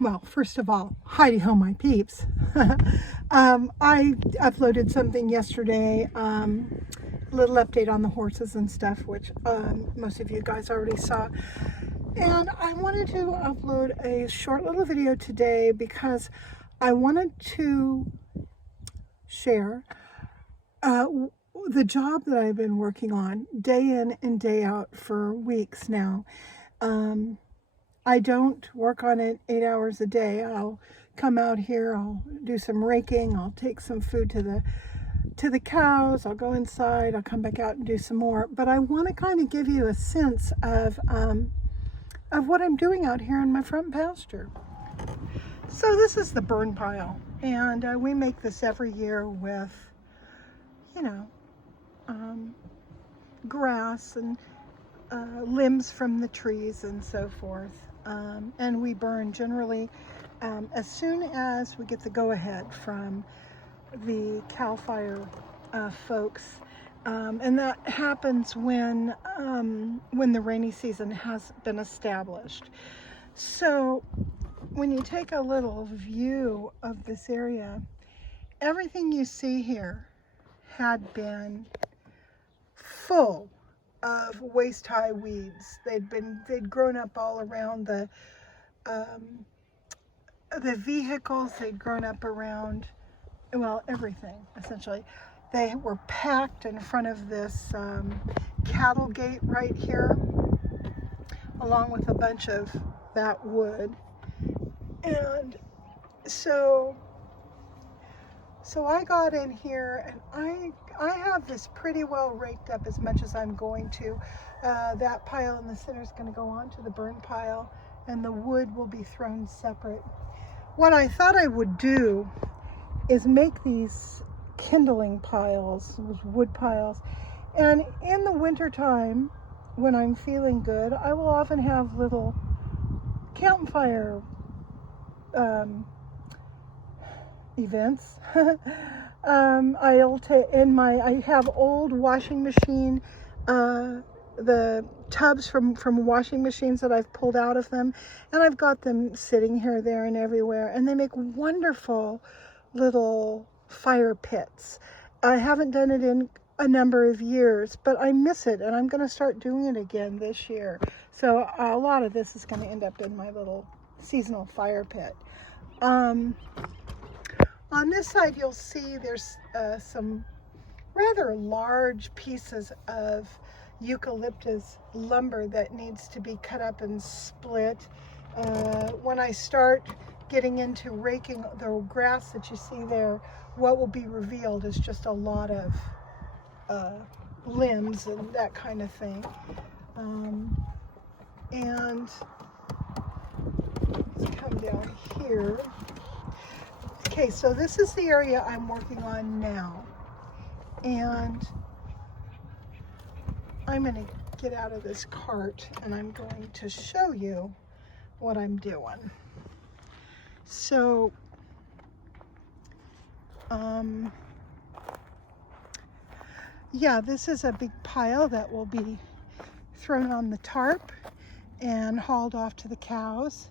Well, first of all, Heidi ho, my peeps. I uploaded something yesterday, a little update on the horses and stuff, which most of you guys already saw. And I wanted to upload a short little video today because I wanted to share the job that I've been working on day in and day out for weeks now. I don't work on it 8 hours a day. I'll come out here, I'll do some raking, I'll take some food to the cows, I'll go inside, I'll come back out and do some more. But I want to kind of give you a sense of what I'm doing out here in my front pasture. So this is the burn pile, and we make this every year with, grass and limbs from the trees and so forth. And we burn generally as soon as we get the go-ahead from the CAL FIRE folks. And that happens when the rainy season has been established. So when you take a little view of this area, everything you see here had been full of waist-high weeds. They'd grown up all around the vehicles. They'd grown up around, well, everything essentially. They were packed in front of this cattle gate right here, along with a bunch of that wood. And so I got in here, and I have this pretty well raked up as much as I'm going to. That pile in the center is going to go onto the burn pile, and the wood will be thrown separate. What I thought I would do is make these kindling piles, those wood piles, and in the winter time, when I'm feeling good, I will often have little campfire events. I have old washing machine, the tubs from washing machines that I've pulled out of them, and I've got them sitting here, there, and everywhere, and they make wonderful little fire pits. I haven't done it in a number of years, but I miss it, and I'm going to start doing it again this year. So a lot of this is going to end up in my little seasonal fire pit. On this side, you'll see there's some rather large pieces of eucalyptus lumber that needs to be cut up and split. When I start getting into raking the grass that you see there, what will be revealed is just a lot of limbs and that kind of thing. And let's come down here. Okay, so this is the area I'm working on now, and I'm going to get out of this cart and I'm going to show you what I'm doing. So, yeah, this is a big pile that will be thrown on the tarp and hauled off to the cows.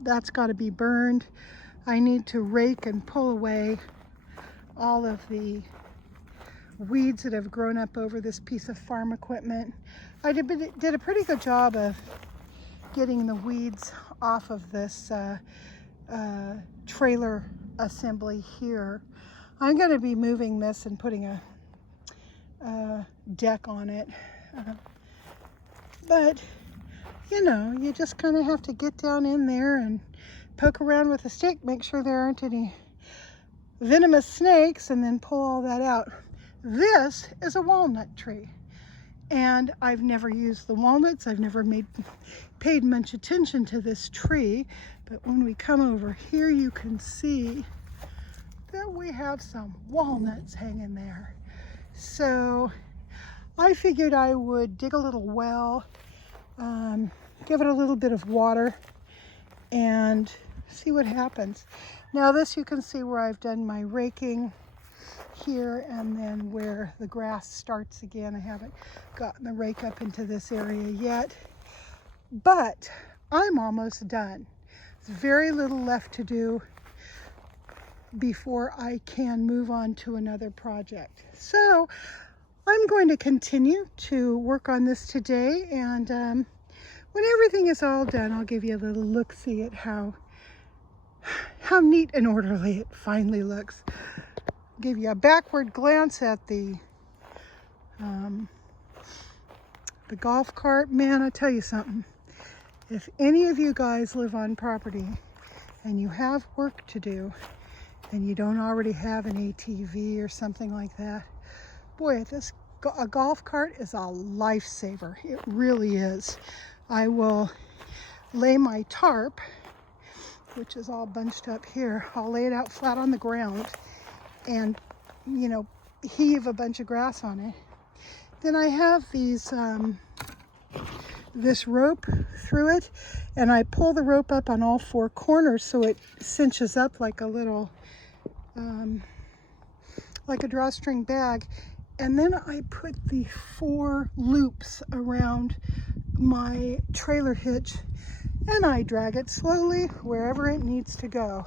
That's got to be burned. I need to rake and pull away all of the weeds that have grown up over this piece of farm equipment. I did a pretty good job of getting the weeds off of this trailer assembly here. I'm going to be moving this and putting a deck on it. But you just kind of have to get down in there and poke around with a stick, make sure there aren't any venomous snakes, and then pull all that out. This is a walnut tree, and I've never used the walnuts. I've never paid much attention to this tree, but when we come over here, you can see that we have some walnuts hanging there. So I figured I would dig a little well, give it a little bit of water, and see what happens. Now this, you can see where I've done my raking here, and then where the grass starts again. I haven't gotten the rake up into this area yet, but I'm almost done. There's very little left to do before I can move on to another project. So I'm going to continue to work on this today, and when everything is all done, I'll give you a little look-see at how neat and orderly it finally looks. Give you a backward glance at the golf cart. Man, I tell you something. If any of you guys live on property and you have work to do and you don't already have an ATV or something like that, boy, a golf cart is a lifesaver. It really is. I will lay my tarp, which is all bunched up here. I'll lay it out flat on the ground and, you know, heave a bunch of grass on it. Then I have this rope through it, and I pull the rope up on all four corners so it cinches up like a little, like a drawstring bag. And then I put the 4 loops around my trailer hitch, and I drag it slowly wherever it needs to go.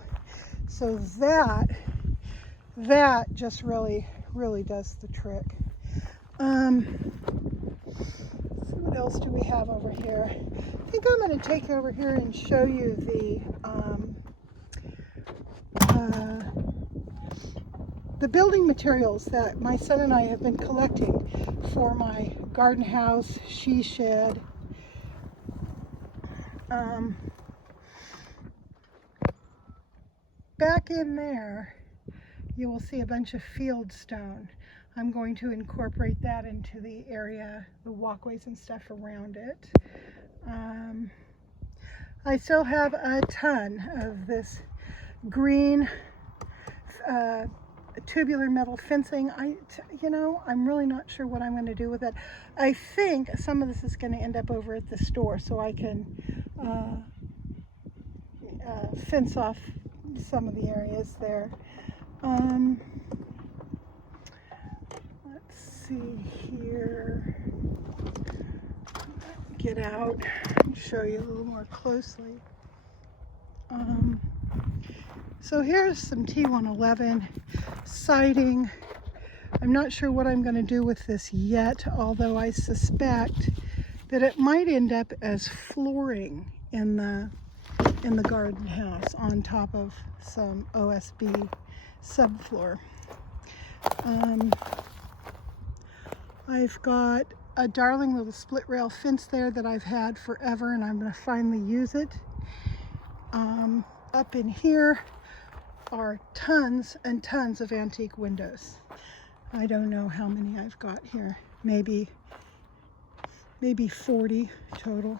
So that just really does the trick. So what else do we have over here? I think I'm going to take you over here and show you the building materials that my son and I have been collecting for my garden house, she shed. Back in there, you will see a bunch of field stone. I'm going to incorporate that into the area, the walkways and stuff around it. I still have a ton of this green tubular metal fencing. I'm really not sure what I'm going to do with it. I think some of this is going to end up over at the store, so I can fence off some of the areas there. Let's see here. Get out and show you a little more closely. So here's some T111 siding. I'm not sure what I'm going to do with this yet, although I suspect that it might end up as flooring in the garden house on top of some OSB subfloor. I've got a darling little split rail fence there that I've had forever, and I'm going to finally use it. Up in here are tons and tons of antique windows. I don't know how many I've got here. Maybe 40 total.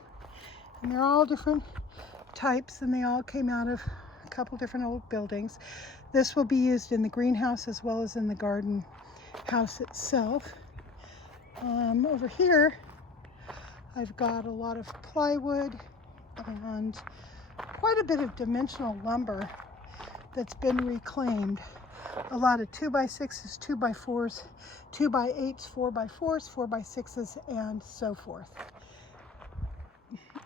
And they're all different types, and they all came out of a couple different old buildings. This will be used in the greenhouse as well as in the garden house itself. Over here, I've got a lot of plywood and quite a bit of dimensional lumber that's been reclaimed. A lot of 2x6s, 2x4s, 2x8s, 4x4s, 4x6s, and so forth.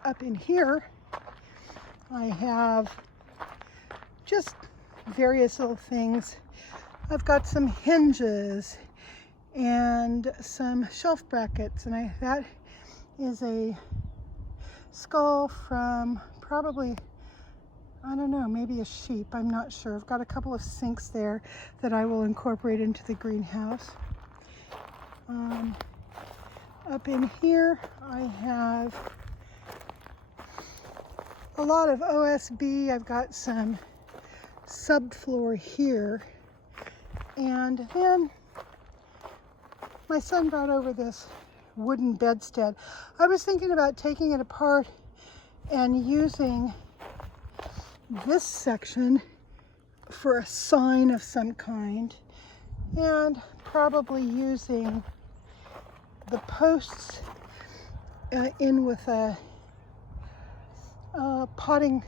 Up in here, I have just various little things. I've got some hinges and some shelf brackets, and that is a skull from probably, I don't know, maybe a sheep, I'm not sure. I've got a couple of sinks there that I will incorporate into the greenhouse. Up in here, I have a lot of OSB. I've got some subfloor here, and then my son brought over this wooden bedstead. I was thinking about taking it apart and using this section for a sign of some kind, and probably using the posts in with a potting,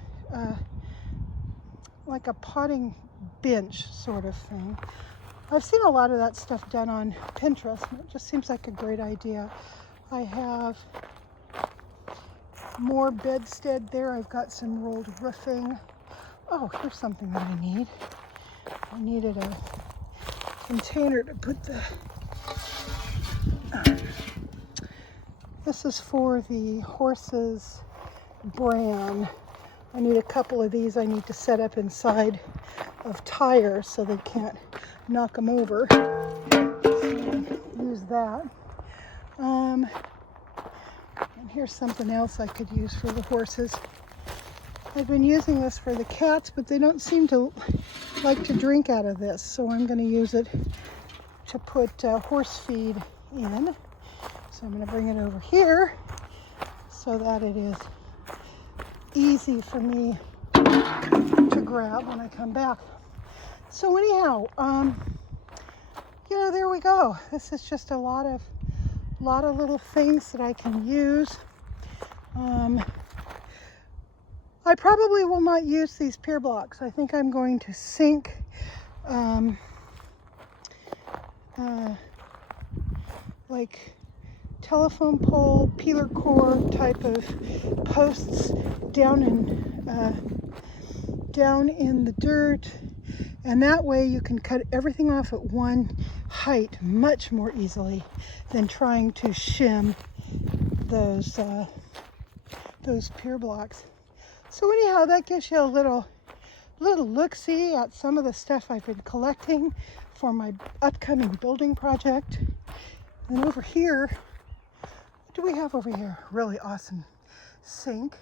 like a potting bench sort of thing. I've seen a lot of that stuff done on Pinterest, and it just seems like a great idea. I have more bedstead there. I've got some rolled roofing. Oh, here's something that I need. I needed a container to put the... This is for the horses' bran. I need a couple of these I need to set up inside of tires so they can't knock them over. So use that. And here's something else I could use for the horses. I've been using this for the cats, but they don't seem to like to drink out of this, so I'm going to use it to put horse feed in. So I'm going to bring it over here so that it is easy for me to grab when I come back. So anyhow, you know, there we go. This is just a lot of little things that I can use. I probably will not use these pier blocks. I think I'm going to sink like telephone pole, peeler core type of posts down in the dirt, and that way you can cut everything off at one height much more easily than trying to shim those pier blocks. So anyhow, that gives you a little look-see at some of the stuff I've been collecting for my upcoming building project. And over here, what do we have over here? Really awesome sink.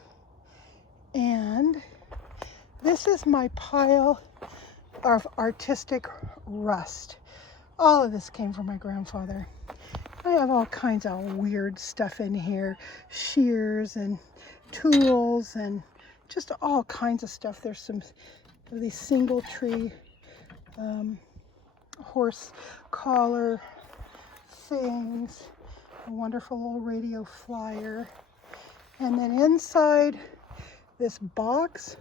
And this is my pile of artistic rust. All of this came from my grandfather. I have all kinds of weird stuff in here. Shears and tools and just all kinds of stuff. There's some of these single tree horse collar things, a wonderful old radio flyer, and then inside this box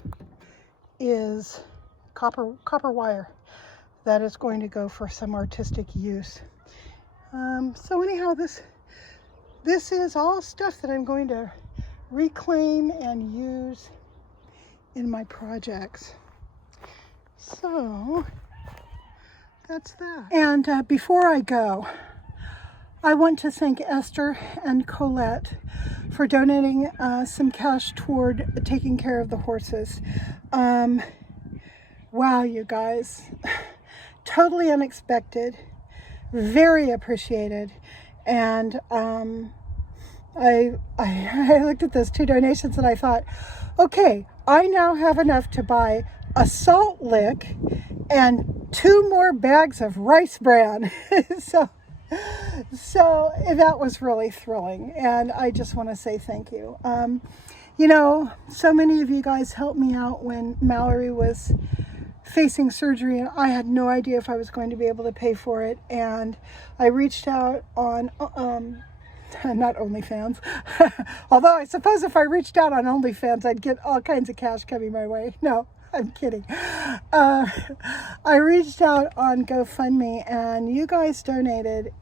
is copper wire that is going to go for some artistic use. So anyhow, this is all stuff that I'm going to reclaim and use in my projects. So that's that. And before I go, I want to thank Esther and Colette for donating some cash toward taking care of the horses. Wow, you guys, totally unexpected, very appreciated. And I looked at those two donations and I thought, okay, I now have enough to buy a salt lick and 2 more bags of rice bran. So that was really thrilling, and I just want to say thank you. You know, so many of you guys helped me out when Mallory was facing surgery, and I had no idea if I was going to be able to pay for it. And I reached out on not OnlyFans, although I suppose if I reached out on OnlyFans, I'd get all kinds of cash coming my way. No, I'm kidding. I reached out on GoFundMe, and you guys donated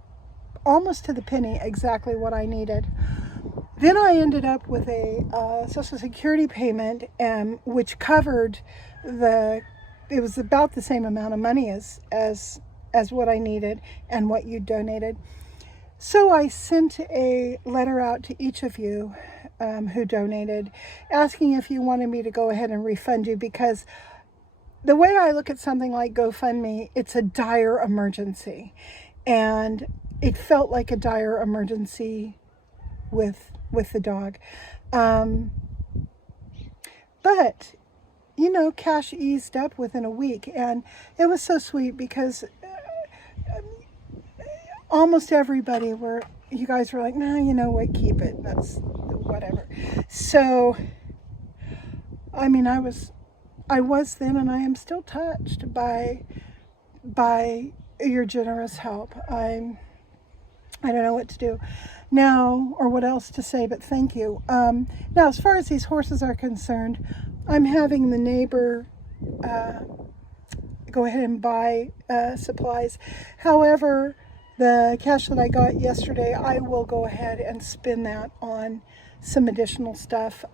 almost to the penny exactly what I needed. Then I ended up with a Social Security payment, which covered it was about the same amount of money as what I needed and what you donated. So I sent a letter out to each of you who donated, asking if you wanted me to go ahead and refund you, because the way I look at something like GoFundMe, it's a dire emergency. And it felt like a dire emergency with the dog. But, you know, cash eased up within a week. And it was so sweet because almost everybody you guys were like, nah, you know what, keep it. That's whatever. So, I mean, I was then, and I am still touched by your generous help. I don't know what to do now or what else to say, but thank you. Now, as far as these horses are concerned, I'm having the neighbor go ahead and buy supplies. However, the cash that I got yesterday, I will go ahead and spend that on some additional stuff.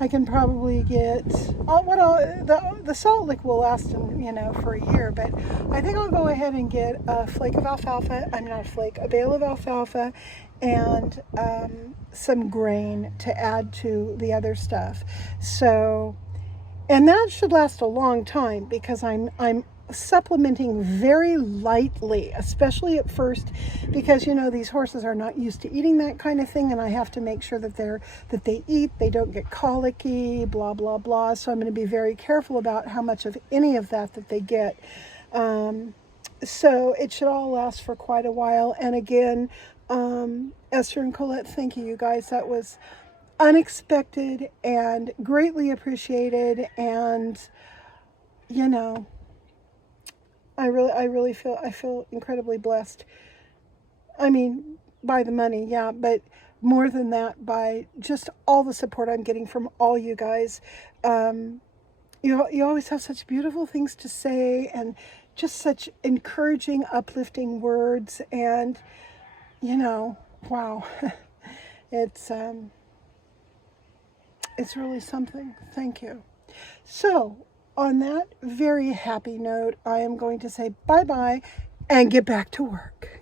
I can probably get the salt lick will last, for a year, but I think I'll go ahead and get a flake of alfalfa. I'm not a flake, a bale of alfalfa, and some grain to add to the other stuff. So, and that should last a long time because I'm supplementing very lightly, especially at first, because these horses are not used to eating that kind of thing, and I have to make sure that they eat, they don't get colicky, blah blah blah. So I'm going to be very careful about how much of any of that they get. So it should all last for quite a while. And again, Esther and Colette, thank you guys. That was unexpected and greatly appreciated, and I feel incredibly blessed. I mean, by the money, yeah, but more than that, by just all the support I'm getting from all you guys. You always have such beautiful things to say, and just such encouraging, uplifting words, and wow, it's really something. Thank you. So, on that very happy note, I am going to say bye-bye and get back to work.